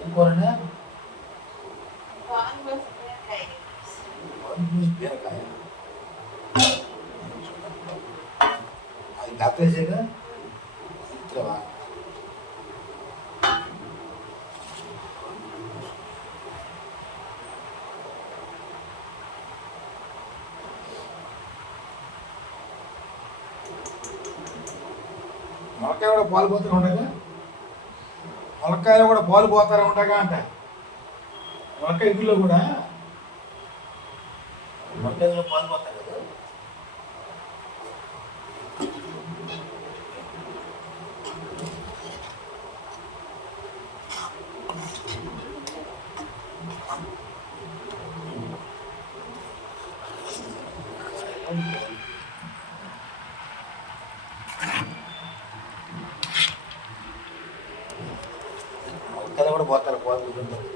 ఏం కూరనే బీరకాయ అది కప్పేసాక ఇట్లా మొలకాయ కూడా పాలు పోతూ ఉండగా మొలకాయలు కూడా పాలు పోతారా ఉండగా అంట మొలకాయ ఇదిలో కూడా మొలకాయలో పాలు పోతాయి కదా మొలకాయలు కూడా పోతారు పాలు కూర్చుంటారు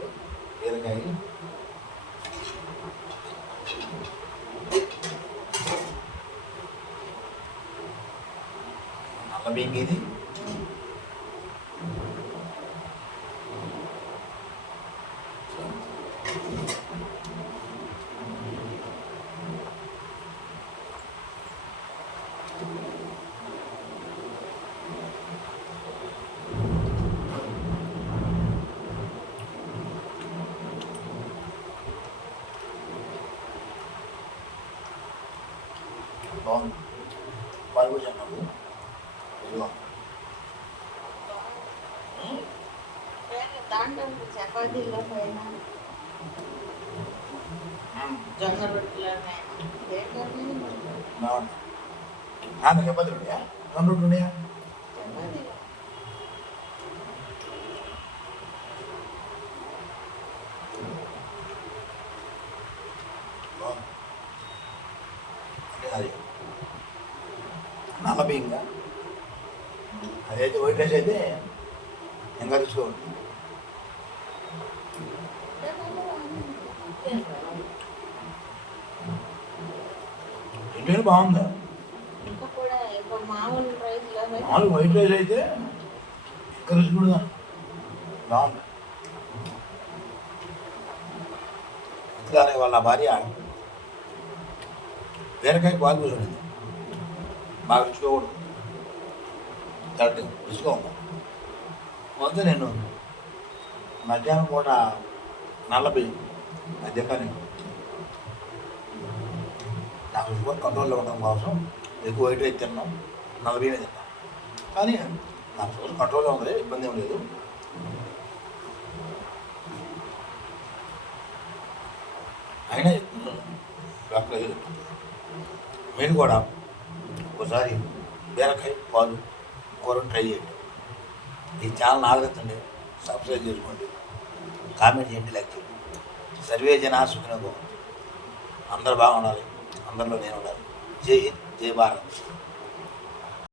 బీరకాయ నల్ల బియ్యం ఇది బాగుంది పాలు కూడా చెప్పండి ఇదిగో దాంట్లో చపాతీలో పైన జొన్న రొట్టెలోనే బాగుంది చపాతీలు ఉన్నాయా రెండు రొట్టెలు ఉన్నాయా చపాతీలో బాగుంది అంటే అది నల్ల బియ్యంగా అదైతే వైట్ రైస్ అయితే ఇంకా తీసుకోండి ఇంటి బాగుందా ఇంకా కూడా ఇప్పుడు మామూలు రైస్లో మామూలు వైట్ రైస్ అయితే ఇంకా రుచి కూడా బాగుంది ఇట్లానే వాళ్ళ భార్య బీరకాయ పాలు కూర్చుండింది బాగా రుచిగా కూడా కరెక్ట్ రుచిగా ఉంది మొదట నేను మధ్యాహ్నం పూట నల్ల బియ్యం మధ్యాహ్నం నాకు షుగర్ కంట్రోల్లో ఉండడం కోసం ఎక్కువ వైట్ రైస్ తిన్నాం నల్ల బియ్యమే తిన్నాం కానీ నాకు షుగర్ కంట్రోల్లో ఉంది ఇబ్బంది ఏం లేదు అయినా డాక్టర్ మీరు కూడా ఒకసారి బీరకాయ పాలు కూరను ట్రై చేయండి ఈ ఛానల్ ఆదరించండి సబ్స్క్రైబ్ చేసుకోండి కామెంట్ చేయండి లైక్ చేయండి సర్వే జనా సుఖినో భవంతు అందరూ బాగుండాలి అందరిలో నేను ఉండాలి జై హింద్ జై భారత్